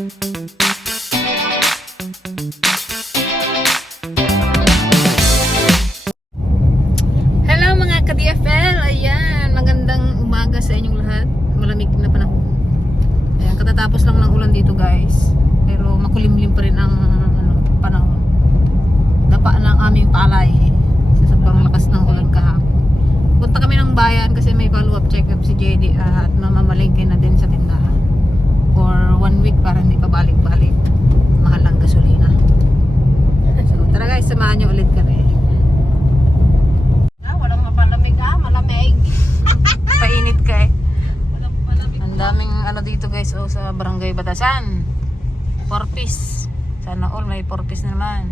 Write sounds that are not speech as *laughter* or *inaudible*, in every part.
Hello week para hindi pa balik-balik. Mahal ang gasolina. So tara guys, samahan niyo ulit kami. Ah, walang mapalamig ah, malamig. *laughs* Painit ka eh. Walang malamig. Ang daming ano dito guys oh, sa Barangay Batasan. Porpis. Sana all may porpis na naman.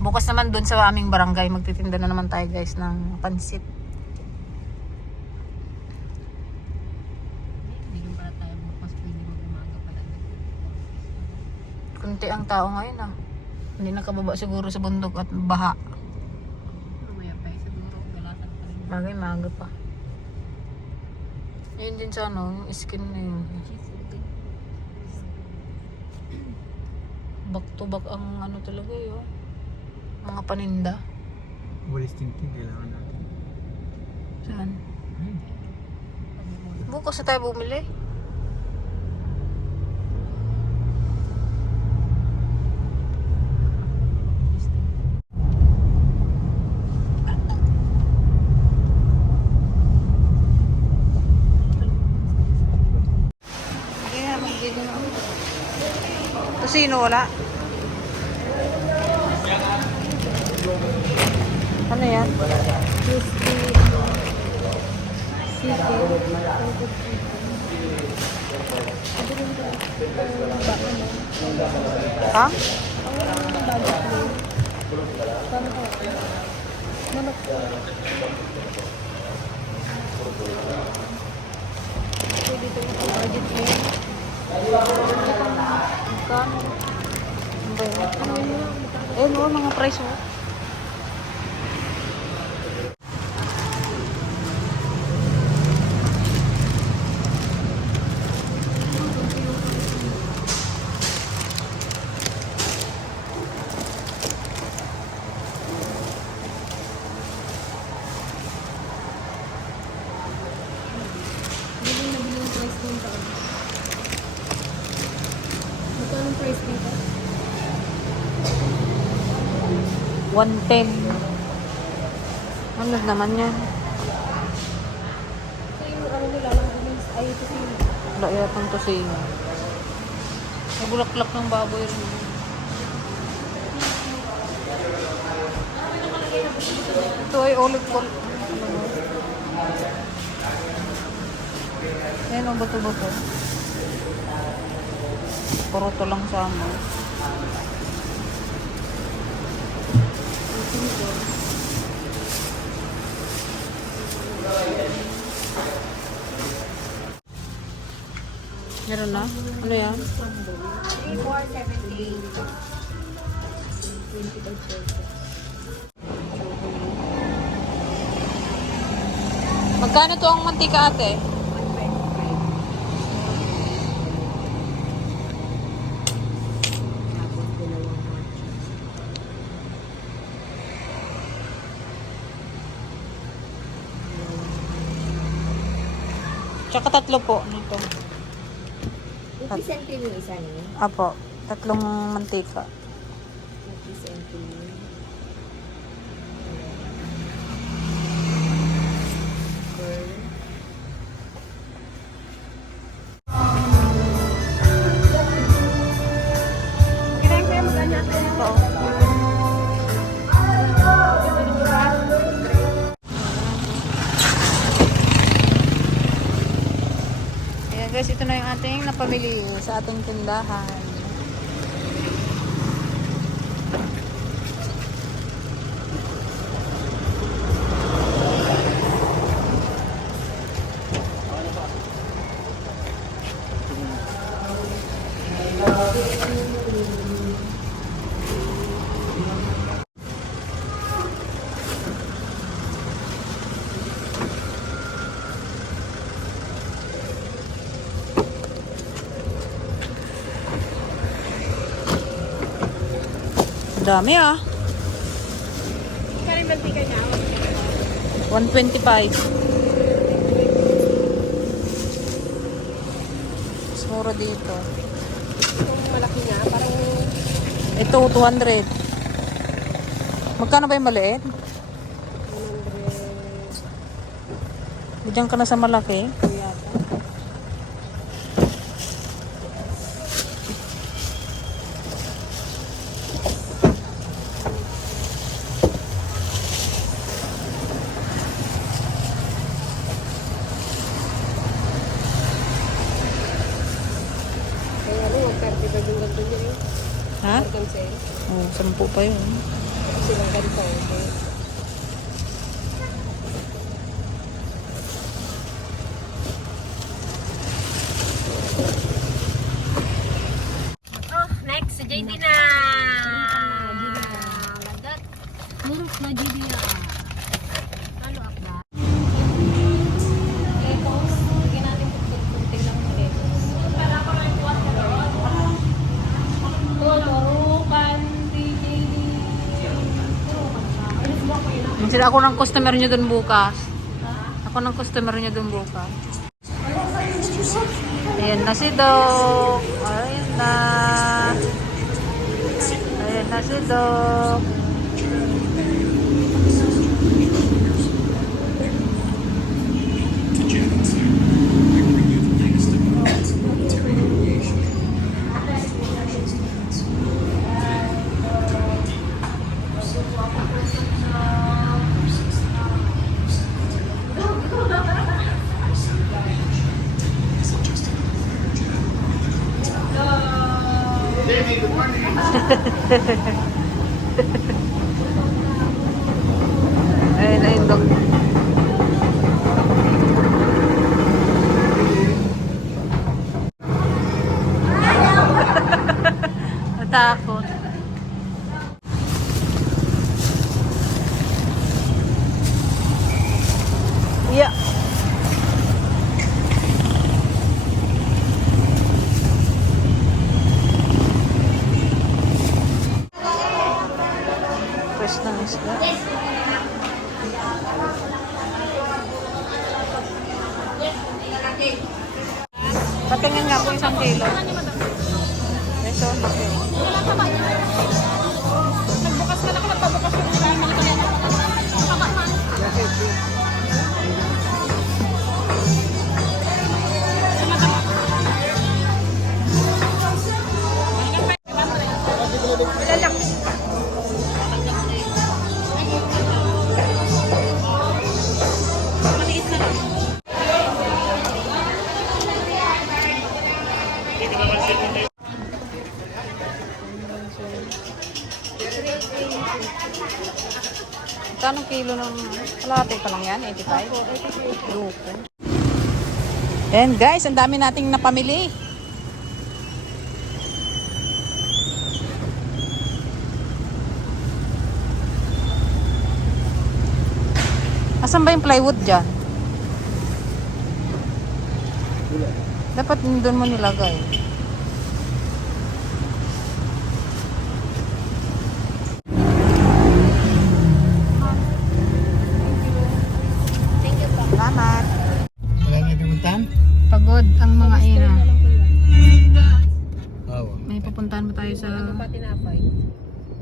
Bukas naman dun sa aming barangay magtitinda na naman tayo guys ng pansit. Hindi ko pala tayo bukas pwede mag-umaga pala. Kunti ang tao ngayon ah. Hindi nakababa siguro sa bundok at baha. Mamaya pa eh, siguro galasan pa rin. Bagay maaga pa. Yun din sa ano, yung skin na yun. Back to back ang ano talaga yun. Mga paninda. Walis tingting kailangan natin. Saan? Bukas na tayo bumili. Tosino wala? Ano yan? Ha? Magkano? Ano ba yun? Ano yun? Eh, no, mga price mo. 110. Ano naman yan? Ano? Wala yatang tosino. Nabulaklak ng baboy rin. Ito ay olive oil. Yan ang bato-bato. Puro to lang sa mo. Meron na? Ano yan? 478. Magkano to ang mantika ate? Tsaka tatlo po nito. 50 centime yung isa niyo. Apo, tatlong mantika. 50 centime. Napamili sa ating tindahan. Dami ah. Kaya mantika niya. 125. Mas dito. Yung malaki niya, parang Ito, 200. Magkano ba yung maliit? 100 Bigyan ka na sa malaki. Ha? Oh, sampu pa yun. Kasi lang ganito. Okay. Sila ako ng customer nyo dun bukas. Ako ng customer nyo dun bukas. Ayan na si Doc. Ayan na. Ayan na si Doc. *laughs* ayun, ayun, dog. *laughs* Natakot. dito. Kano kilo ng kalahati pa lang yan? 85? Grupo. And guys, ang dami nating napamili. Asan ba yung plywood dyan? Dapat doon mo nilagay. Tinapay.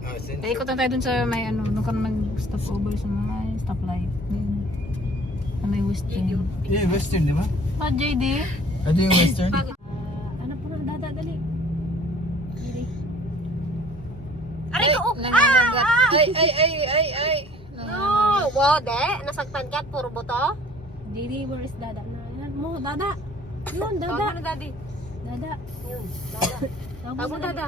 Ah, sin- Paikot na tayo dun sa may ano, nung ka nag-stop over sa mga stoplight. Yun. Sa may Western. Yeah, western, di ba? Ah, JD? Ano yung *coughs* western? Ano po na dadadali? Aray ko! Nangangagat. Ay, ay, ay, ay, ay. No! Wow, de! Nasaktan ka at puro buto? Didi, where is dada na? Yan mo, dada! Yun, dada! Tawag mo na daddy. Dada. Yun, dada. *coughs* Tawag mo dada.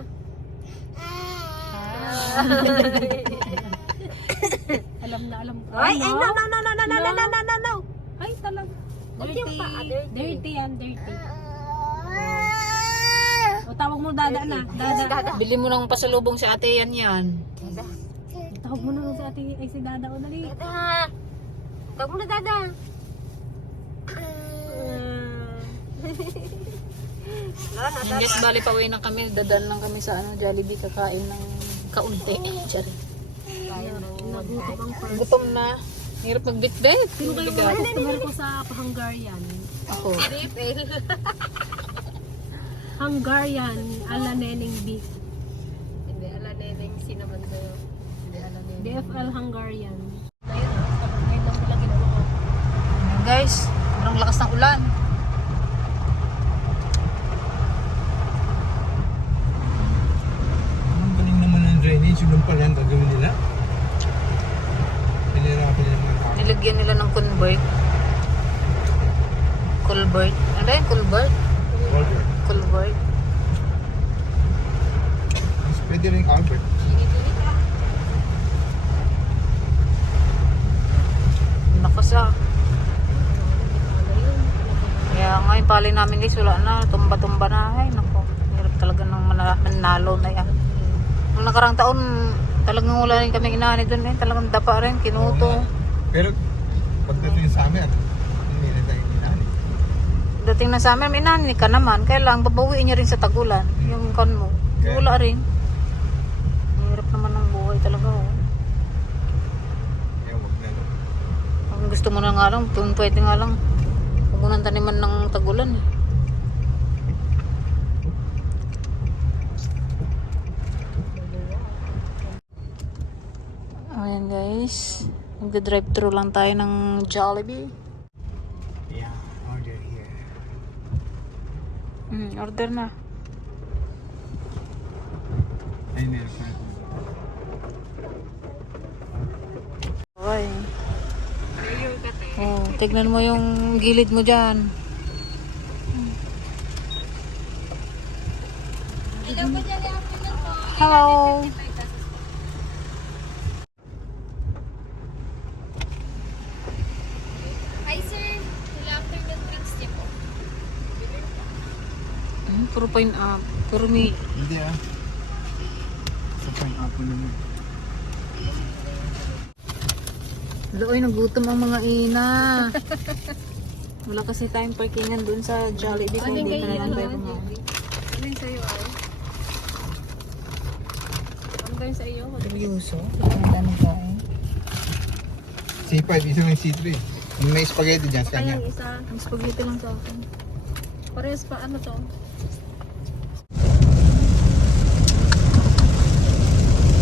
Alam na alam ko. Ay, ay, no, no, no, no, no, no, no, no, no, no, no. Ay, talaga. Dirty. Dirty yan, dirty. O, tawag mo dada na. Dada. Bili mo ng pasalubong si ate yan yan. Tawag mo na lang sa ate, ay si dada o dali. Dada. Tawag mo na dada. *laughs* Yes, bali pa na kami. Dadan lang kami sa ano, Jollibee kakain ng Kaunti. Sorry. Gutom na. Hirap magbitbit. Sino kayo mga customer ko sa Hungarian? Ako. *laughs* Hungarian, ala neneng beef. Hindi, ala neneng sinaman sa'yo. Hindi, ala neneng. DFL Hungarian. Guys, sobrang lakas ng ulan. Ang galing naman ng drainage. Yun pala ang gagawin nila. Pinirapan nila mga tao. Nilagyan nila ng convert. Culvert. Ano yun? Culvert? Culvert. Culvert. Mas Pwede rin culvert. Ah. Kaya nga yung pali namin guys, wala na. Tumba-tumba na. Ay, nako. Hirap talaga ng mana- manalo na yan. Nung nakarang taon, talagang wala rin kami inani doon eh. Talagang dapa rin, kinuto. Pero pagdating sa amin, hindi na tayo ginani. Dating na sa amin, inani ka naman. Kaya lang, babawiin niya rin sa tagulan. Yung kon mo. Wala rin. Hirap naman ng buhay talaga. Oh. Kaya wag na. no? Kung gusto mo na nga lang, kung pwede nga lang, huwag mo nang taniman ng tagulan eh. Ayan guys, nagda-drive thru lang tayo ng Jollibee. Yeah, order here. Mm, order na. Ay, meron pa. Okay. Tignan mo yung gilid mo dyan. Hello. Hi sir, sila afternoon drinks niya po. Hmm, puro pine up. Puro may Hindi ah. Sa pineapple naman. Looy, nagutom ang mga ina. *laughs* Wala kasi time parkingan dun sa Jollibee kung hindi ka na lang pwede mo. Ano yung sa'yo ay? Ano ba yung sa iyo? Seryoso? Ang daming kain. C5, isa ng C3. Yung may spaghetti dyan sa kanya. Kaya yung isa, Ang spaghetti lang sa akin. parehas pa ano to?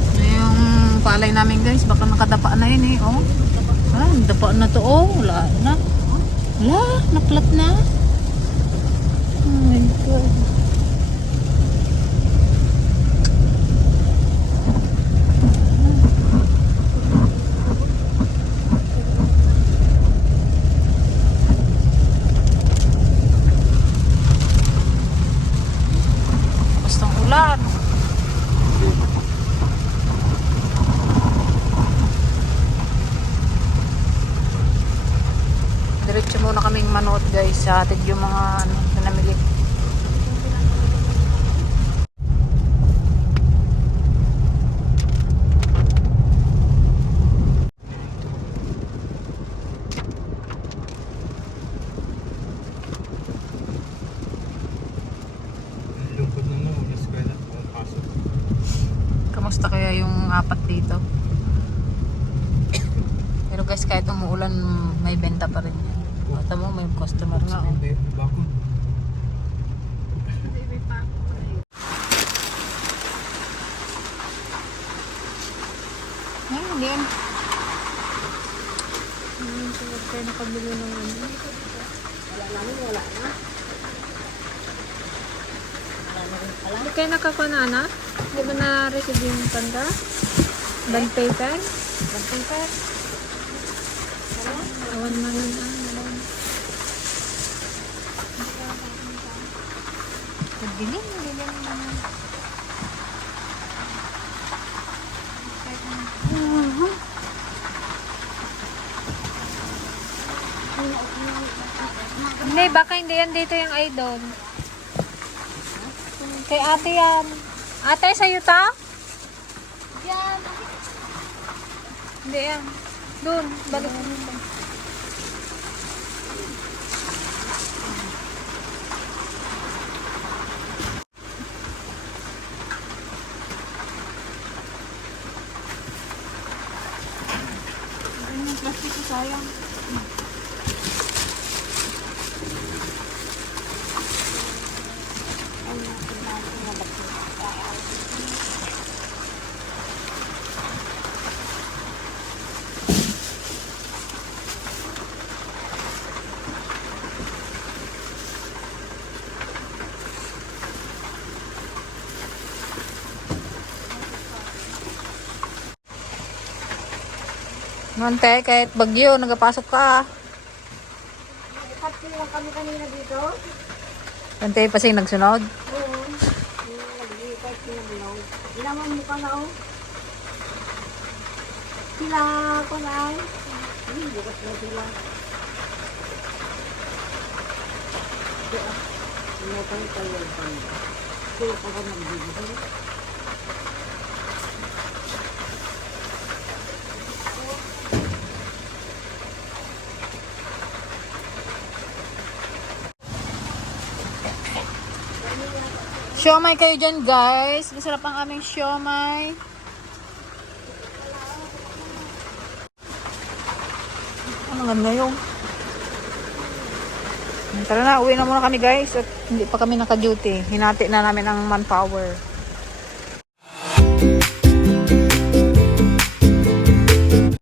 Ano yung palay namin guys? Baka nakadapa na yun eh. Oh. Ah, dapa na to. Oh, wala na. Wala, naplat na. Oh my God. Basta ulan. Diretso muna kaming manood guys sa atin yung mga ano, na namili. Ang lungkot na no, wala eskwela, walang pasok. Kamusta kaya yung apat dito? Pero guys, kahit umuulan, may benta pa rin yan. O, tamo, may customer nga. Oh. Hindi, bako. Hindi, may pa. Hindi. Hmm, so huwag kayo nakabili ng ano. Wala namin, wala na. Hindi kayo nakakunana? Di ba na-receive yung tanda? Band paper? Bag paper. Awan na lang ah. Nagdilim, dilim naman. Ay, baka hindi yan dito yung idol. Kay ate yan. Ate, sa'yo to? Yan. Hindi yan. Doon, balik mo dito. Ko sayang. Nante, kahit bagyo, nagapasok ka. Happy lang kami kanina dito. Nante, pa siyang nagsunod. Oo. Nag-iipay pinaglaw. Ilaman mo ka na oh. Sila ko ay. Hindi, bukas na sila. Inutang kayo pa. Kaya pa ka nagbibigay. Siomay kayo dyan, guys. Masarap ang aming siomay. Ano ganda yung? Tara na, uwi na muna kami guys. At hindi pa kami naka-duty. Hinati na namin ang manpower.